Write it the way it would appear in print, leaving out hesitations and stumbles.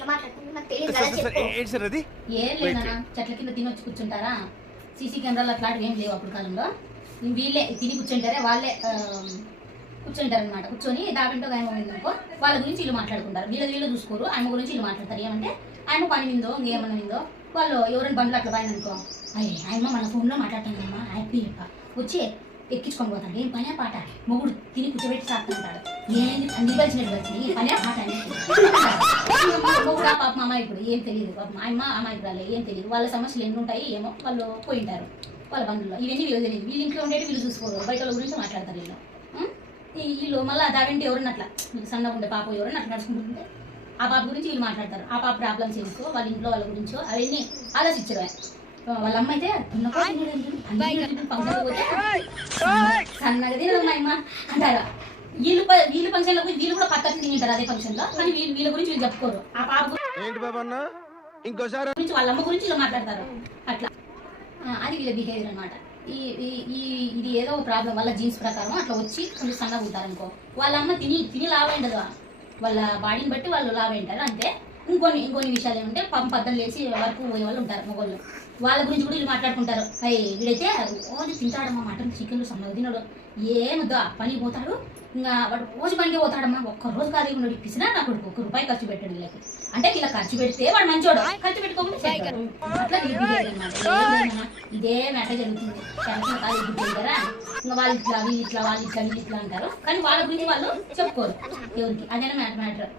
ఎట్లా మాట్లాడుతుంది నాకు తెలియదు కదా చెప్పు. ఏంటి సార్ అది? ఏం లేదన్నా, చెట్ల కింద తినొచ్చి కూర్చుంటారా? సీసీ కెమెరాలు అట్లాంటివి ఏం లేవు అప్పుడు కాలంలో. వీళ్ళే తిని కూర్చుంటారే, వాళ్ళే కూర్చుంటారు అనమాట. కూర్చొని దాంట్లో ఆయన అనుకో వాళ్ళ గురించి వీళ్ళు మాట్లాడుకుంటారు. వీళ్ళు చూసుకోరు, ఆయన గురించి వీళ్ళు మాట్లాడతారు. ఏమంటే ఆయన పని విందో ఇంకేమన్నా విందో వాళ్ళు ఎవరైనా బండ్లు అట్లా పైన అనుకో, ఆయన మన ఫోన్లో మాట్లాడుతున్నామా హ్యాపీ వచ్చి ఎక్కించుకొని పోతాడు. ఏం పనే పాట మొగుడు తిని కూర్చోబెట్టి సాగుతుంటాడు. ఏంది అన్ని కలిసినట్టు వచ్చి పనే పాట మొగుడు పాప అమ్మాయి ఇప్పుడు ఏం తెలియదు. పాప అమ్మ అమ్మాయికి రాలే ఏం తెలియదు. వాళ్ళ సమస్యలు ఎన్ని ఉంటాయి ఏమో వాళ్ళు పోయింటారు వాళ్ళ బంధువుల్లో. ఇవన్నీ వీళ్ళు తెలియదు. వీళ్ళు ఇంట్లో ఉండేవి వీళ్ళు చూసుకోరు, బయట వాళ్ళ గురించి మాట్లాడతారు వీళ్ళు. వీళ్ళు మళ్ళీ దావింటి ఎవరన్నా అట్లా సన్నగా ఉండే పాప ఎవరన్నా అట్లా నడుచుకుంటుంటే ఆ పాప గురించి వీళ్ళు మాట్లాడతారు. ఆ పాప ప్రాబ్లమ్స్ ఎందుకో వాళ్ళ ఇంట్లో వాళ్ళ గురించో అవన్నీ ఆలోచించరు. వాళ్ళ అమ్మ అయితే సన్నగా తినదమ్మా అమ్మ అంటారు. వీళ్ళు ఫంక్షన్లో వీళ్ళు కూడా పక్కన తింటారు అదే ఫంక్షన్ లో, కానీ వీళ్ళ గురించి వీళ్ళు చెప్పుకోరు. ఆ పాప గురించి వాళ్ళ అమ్మ గురించి వీళ్ళు మాట్లాడతారు. అట్లా అది వీళ్ళ బిహేవియర్ అనమాట. ఇది ఏదో ప్రాబ్లం వాళ్ళ జీన్స్ ప్రకారం అట్లా వచ్చి కొంచెం సన్నగా ఉంటారు అనుకో. వాళ్ళ అమ్మ తిని లావేండదు, వాళ్ళ బాడీని బట్టి వాళ్ళు లావేంటారు అంతే. ఇంకొన్ని విషయాలు ఏమంటే పద్దలు లేచి వరకు పోయే వాళ్ళు ఉంటారు మొగోళ్ళు. వాళ్ళ గురించి కూడా వీళ్ళు మాట్లాడుకుంటారు. వీడైతే రోజు తింటాడమ్మా మటన్ చికెన్ సన్నగా తినడు, ఏమొద్దా పని పోతాడు, ఇంకా వాడు రోజు పనికి పోతాడమ్మా, ఒక్క రోజు కాదు ఉన్నాడు ఇప్పిసినా నాకు ₹1 ఖర్చు పెట్టాడు వీళ్ళకి. అంటే ఇలా ఖర్చు పెడితే వాడు మంచోడు, ఖర్చు పెట్టుకోకుండా అట్లా అనమాట. ఇదే మ్యాటర్ జరుగుతుంది. టెన్షన్ కాదు కదా, ఇంకా వాళ్ళు ఇట్లా వీళ్ళు ఇట్లా వాళ్ళు ఇట్లా వీళ్ళు ఇట్లా అంటారు, కానీ వాళ్ళ గురించి వాళ్ళు చెప్పుకోరు ఎవరికి. అదేనా మ్యాటర్.